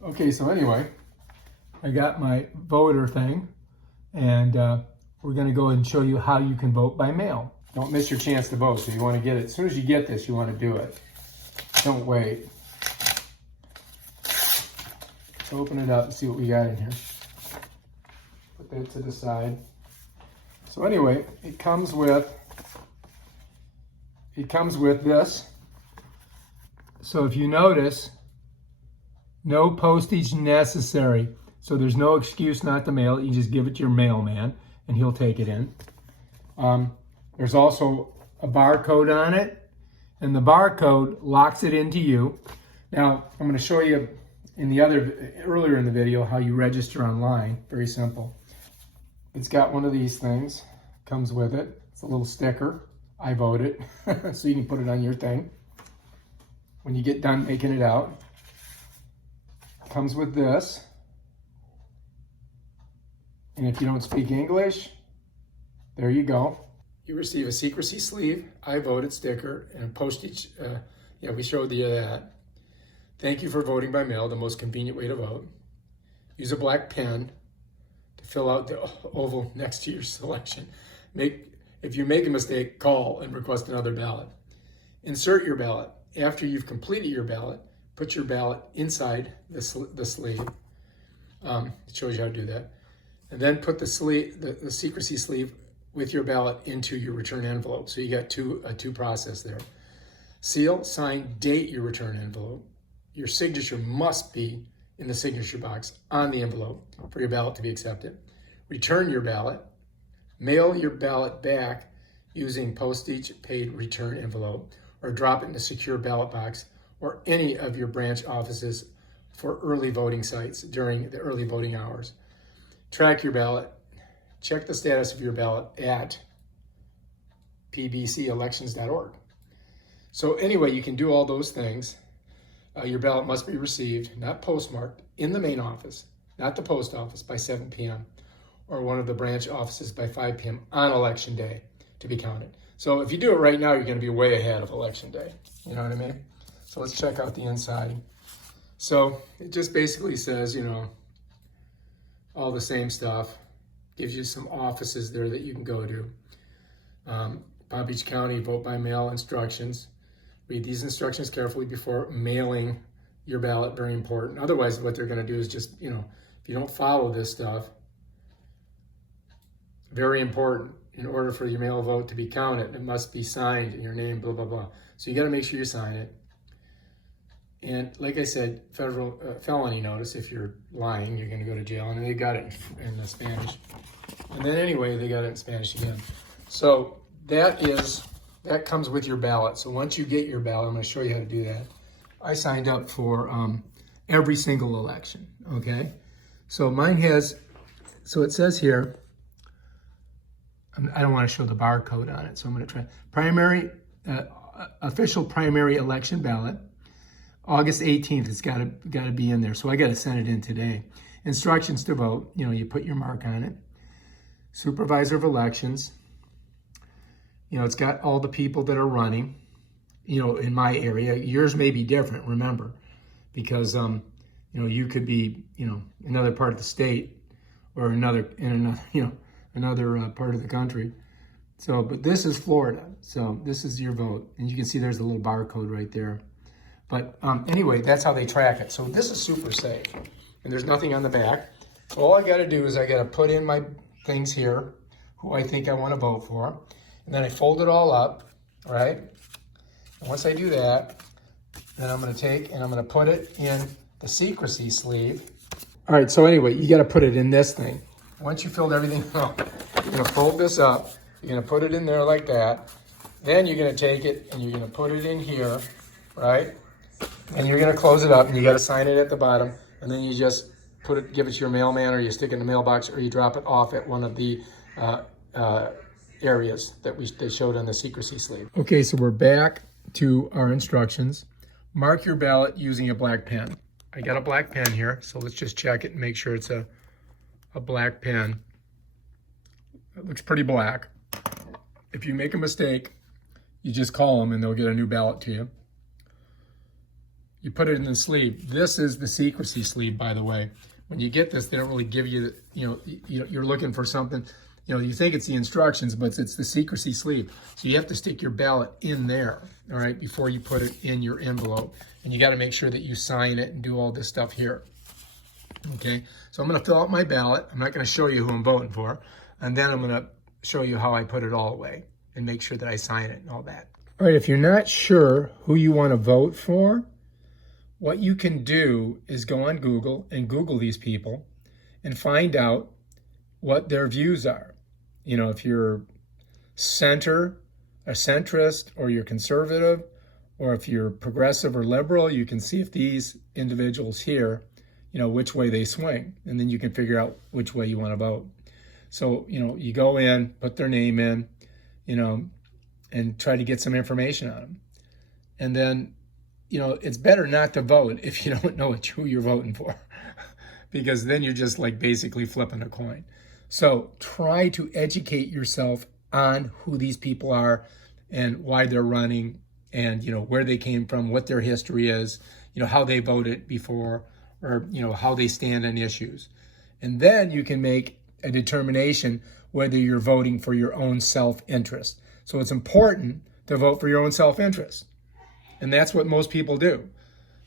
Okay, so anyway, I got my voter thing, and we're going to go and show you how you can vote by mail. Don't miss your chance to vote, so you want to get it. As soon as you get this, you want to do it. Don't wait. Let's open it up and see what we got in here. Put that to the side. So anyway, it comes with this. So if you notice, no postage necessary. So there's no excuse not to mail it. You just give it to your mailman and he'll take it in. There's also a barcode on it, and the barcode locks it into you. Now, I'm going to show you earlier in the video how you register online. Very simple. It's got one of these things, comes with it. It's a little sticker. I voted, so you can put it on your thing. When you get done making it out, it comes with this. And if you don't speak English, there you go. You receive a secrecy sleeve, I voted sticker, and a postage. Yeah, we showed you that. Thank you for voting by mail, the most convenient way to vote. Use a black pen to fill out the oval next to your selection. If you make a mistake, call and request another ballot. Insert your ballot. After you've completed your ballot, put your ballot inside the sleeve. It shows you how to do that. And then put the secrecy sleeve with your ballot into your return envelope. So you got a two process there. Seal, sign, date your return envelope. Your signature must be in the signature box on the envelope for your ballot to be accepted. Return your ballot. Mail your ballot back using postage paid return envelope, or drop it in a secure ballot box or any of your branch offices for early voting sites during the early voting hours. Track your ballot. Check the status of your ballot at pbcelections.org. So anyway, you can do all those things. Your ballot must be received, not postmarked, in the main office, not the post office, by 7 p.m. or one of the branch offices by 5 p.m. on election day to be counted. So if you do it right now, you're going to be way ahead of election day. You know what I mean? So let's check out the inside. So it just basically says, all the same stuff. Gives you some offices there that you can go to. Palm Beach County vote by mail instructions. Read these instructions carefully before mailing your ballot. Very important. Otherwise, what they're going to do is just, if you don't follow this stuff, very important. In order for your mail vote to be counted, it must be signed in your name, blah, blah, blah. So you got to make sure you sign it. And like I said, federal felony notice. If you're lying, you're going to go to jail. And they got it in Spanish. And then anyway, they got it in Spanish again. So that comes with your ballot. So once you get your ballot, I'm going to show you how to do that. I signed up for every single election, okay? So mine has, so it says here, I don't want to show the barcode on it, so I'm going to try. Official primary election ballot, August 18th, it's got to be in there. So I got to send it in today. Instructions to vote, you put your mark on it. Supervisor of elections, it's got all the people that are running, in my area. Yours may be different, remember, because, you could be, another part of the state or another part of the country. So, but this is Florida. So this is your vote. And you can see there's a little barcode right there. But anyway, that's how they track it. So this is super safe. And there's nothing on the back. So all I got to do is I got to put in my things here, who I think I want to vote for. And then I fold it all up, right? And once I do that, then I'm going to take and I'm going to put it in the secrecy sleeve. All right, so anyway, you got to put it in this thing. Once you filled everything out, you're going to fold this up. You're going to put it in there like that. Then you're going to take it and you're going to put it in here, right? And you're going to close it up and you got to sign it at the bottom. And then you just give it to your mailman, or you stick it in the mailbox, or you drop it off at one of the areas that they showed on the secrecy sleeve. Okay, so we're back to our instructions. Mark your ballot using a black pen. I got a black pen here, so let's just check it and make sure it's a black pen. It looks pretty black. If you make a mistake, you just call them and they'll get a new ballot to you. you put it in the sleeve. This is the secrecy sleeve, by the way. When you get this, they don't really give you, you're looking for something, you think it's the instructions, but it's the secrecy sleeve. So you have to stick your ballot in there, all right, before you put it in your envelope. And you got to make sure that you sign it and do all this stuff here. Okay, so I'm going to fill out my ballot. I'm not going to show you who I'm voting for. And then I'm going to show you how I put it all away and make sure that I sign it and all that. All right, if you're not sure who you want to vote for, what you can do is go on Google and Google these people and find out what their views are. If you're center, a centrist, or you're conservative, or if you're progressive or liberal, you can see if these individuals here, which way they swing. And then you can figure out which way you want to vote. So, you go in, put their name in, and try to get some information on them. And then, it's better not to vote if you don't know who you're voting for, because then you're just like basically flipping a coin. So try to educate yourself on who these people are and why they're running and, where they came from, what their history is, how they voted before, or, how they stand on issues. And then you can make a determination whether you're voting for your own self-interest. So it's important to vote for your own self-interest. And that's what most people do.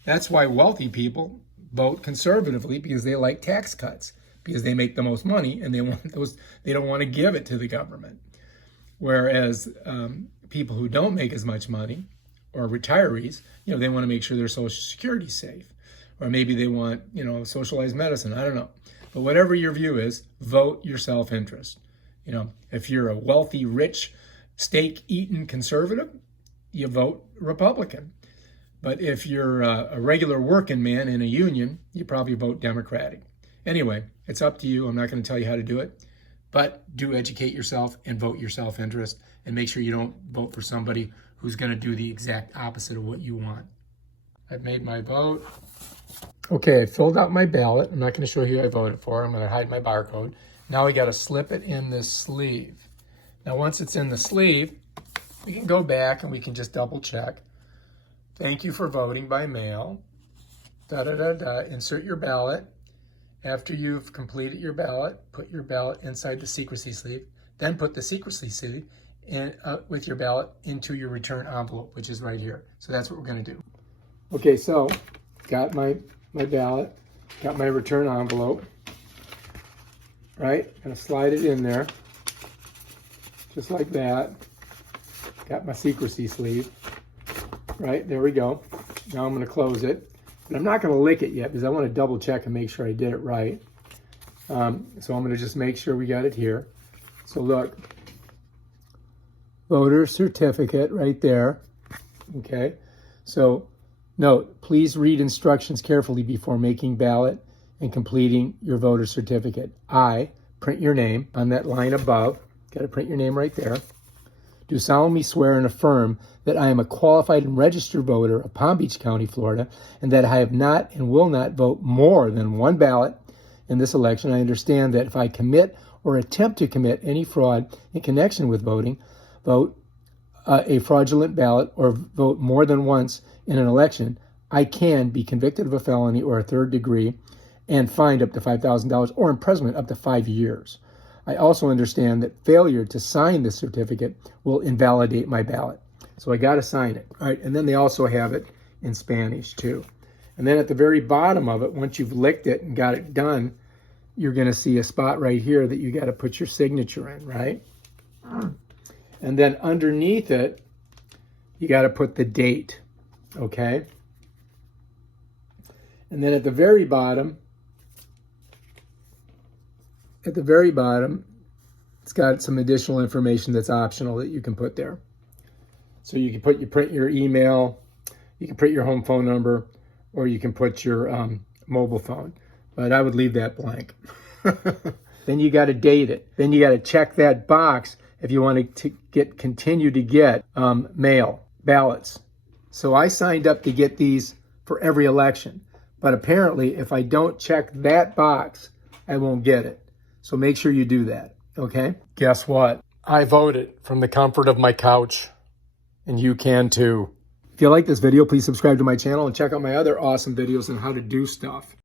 That's why wealthy people vote conservatively, because they like tax cuts, because they make the most money and they don't want to give it to the government. Whereas people who don't make as much money, or retirees, they want to make sure their Social Security is safe. Or maybe they want, socialized medicine. I don't know. But whatever your view is, vote your self-interest. If you're a wealthy, rich, steak-eating conservative, you vote Republican. But if you're a regular working man in a union, you probably vote Democratic. Anyway, it's up to you. I'm not going to tell you how to do it. But do educate yourself and vote your self-interest. And make sure you don't vote for somebody who's going to do the exact opposite of what you want. I've made my vote. Okay, I filled out my ballot. I'm not going to show you who I voted for. I'm going to hide my barcode. Now we got to slip it in this sleeve. Now once it's in the sleeve, we can go back and we can just double check. Thank you for voting by mail. Insert your ballot. After you've completed your ballot, put your ballot inside the secrecy sleeve. Then put the secrecy sleeve with your ballot into your return envelope, which is right here. So that's what we're going to do. Okay, so got my ballot, got my return envelope, right? Gonna slide it in there, just like that. Got my secrecy sleeve, right? There we go. Now I'm gonna close it. But I'm not gonna lick it yet because I wanna double check and make sure I did it right. So I'm gonna just make sure we got it here. So look, voter certificate right there, okay? So note, please read instructions carefully before making ballot and completing your voter certificate. Print your name on that line above. Got to print your name right there. Do solemnly swear and affirm that I am a qualified and registered voter of Palm Beach County, Florida, and that I have not and will not vote more than one ballot in this election. I understand that if I commit or attempt to commit any fraud in connection with voting, vote a fraudulent ballot, or vote more than once in an election, I can be convicted of a felony or a third degree and fined up to $5,000 or imprisonment up to 5 years. I also understand that failure to sign this certificate will invalidate my ballot. So I got to sign it. All right, and then they also have it in Spanish too. And then at the very bottom of it, once you've licked it and got it done, you're going to see a spot right here that you got to put your signature in, right? And then underneath it, you got to put the date, okay? And then at the very bottom, it's got some additional information that's optional that you can put there. So you can print your email, you can print your home phone number, or you can put your mobile phone. But I would leave that blank. Then you got to date it. Then you got to check that box if you want to continue to get mail, ballots. So I signed up to get these for every election. But apparently, if I don't check that box, I won't get it. So make sure you do that, okay? Guess what? I voted from the comfort of my couch, and you can too. If If you like this video, please subscribe to my channel and check out my other awesome videos on how to do stuff.